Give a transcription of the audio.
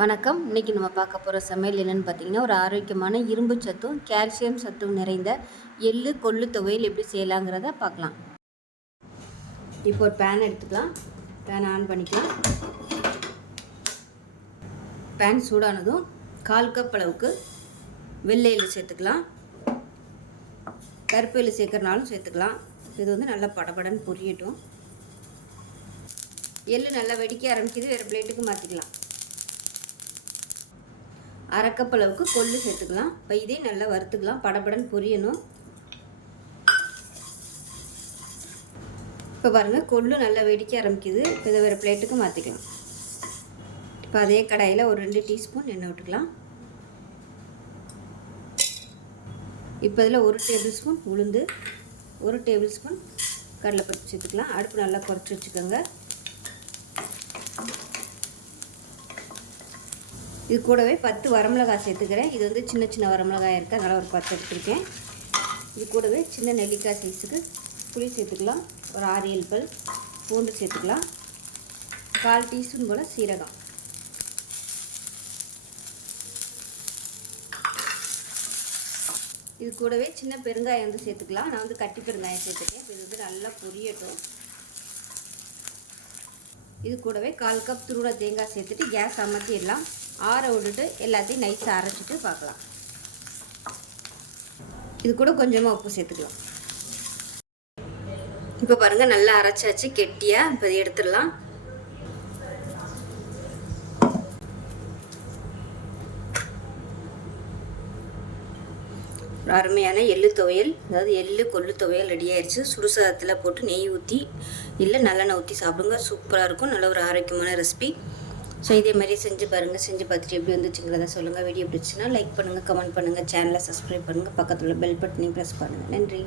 வணக்கம். இன்றைக்கி நம்ம பார்க்க போகிற சமையல் என்னென்னு பார்த்தீங்கன்னா, ஒரு ஆரோக்கியமான இரும்பு சத்தும் கால்சியம் சத்தும் நிறைந்த எள்ளு கொள்ளு துவையல் எப்படி செய்யலாங்கிறத பார்க்கலாம். இப்போ ஒரு பேன் எடுத்துக்கலாம். பேன் ஆன் பண்ணிக்கலாம். பேன் சூடானதும் 1/4 கப் அளவுக்கு வெள்ளை எள்ளு சேர்த்துக்கலாம். கருப்பு எள்ளு சேர்க்கறனாலும் சேர்த்துக்கலாம். இது வந்து நல்லா படபடன்னு பொரியட்டும். எள்ளு நல்லா வெடிக்க ஆரம்பிக்குது. வேறு பிளேட்டுக்கு மாற்றிக்கலாம். 1/2 கப் அளவுக்கு கொள்ளு சேர்த்துக்கலாம். இப்போ இதே நல்லா வறுத்துக்கலாம். படபடன்னு பொரியணும். இப்போ பாருங்கள், கொள்ளு நல்லா வெடிக்க ஆரம்பிக்குது. இப்போ இதை வேறு பிளேட்டுக்கு மாற்றிக்கலாம். இப்போ அதே கடாயில் ஒரு 2 டீஸ்பூன் எண்ணெய் விட்டுக்கலாம். இப்போ இதில் 1 டேபிள் ஸ்பூன் உளுந்து, 1 டேபிள் ஸ்பூன் கடலைப்பருப்பு சேர்த்துக்கலாம். அடுப்பு நல்லா குறைச்சி வச்சுக்கோங்க. இது கூடவே 10 வரமிளகாய் சேர்த்துக்கிறேன். இது வந்து சின்ன சின்ன வரமிளகாய் இருக்குது, அதனால் ஒரு 10 எடுத்துருக்கேன். இது கூடவே சின்ன நெல்லிக்காய் சைஸுக்கு புளி சேர்த்துக்கலாம். ஒரு 6-7 பல் பூண்டு சேர்த்துக்கலாம். 1/4 டீஸ்பூன் போல் சீரகம். இது கூடவே சின்ன பெருங்காயம் வந்து சேர்த்துக்கலாம். நான் வந்து கட்டி பெருங்காயம் சேர்த்துக்கேன். இது வந்து நல்லா பொரியட்டும். இது கூடவே 1/4 கப் துருவ தேங்காய் சேர்த்துட்டு கேஸ் அமர்த்திடலாம். ஆற விட்டுட்டு எல்லாத்தையும் நைஸாக அரைச்சிட்டு பார்க்கலாம். இது கூட கொஞ்சமாக உப்பு சேர்த்துக்கலாம். இப்போ பாருங்கள், நல்லா அரைச்சாச்சு கெட்டியாக. இப்போ எடுத்துடலாம். ஒரு அருமையான எள்ளு துவையல், அதாவது எள்ளு கொள்ளு துவையல் ரெடி ஆயிடுச்சு. சுடுசாதத்தில் போட்டு நெய் ஊற்றி இல்லை நல்லெண்ணெய் ஊற்றி சாப்பிடுங்க. சூப்பராக இருக்கும். நல்ல ஒரு ஆரோக்கியமான ரெசிபி. ஸோ இதே மாதிரி செஞ்சு பாருங்கள். செஞ்சு பார்த்துட்டு எப்படி வந்துச்சுங்கிறத சொல்லுங்கள். வீடியோ பிடிச்சுன்னா லைக் பண்ணுங்கள், கமெண்ட் பண்ணுங்கள், சேனலை சப்ஸ்கிரைப் பண்ணுங்கள், பக்கத்தில் பெல் பட்டனையும் ப்ரெஸ் பண்ணுங்கள். நன்றி.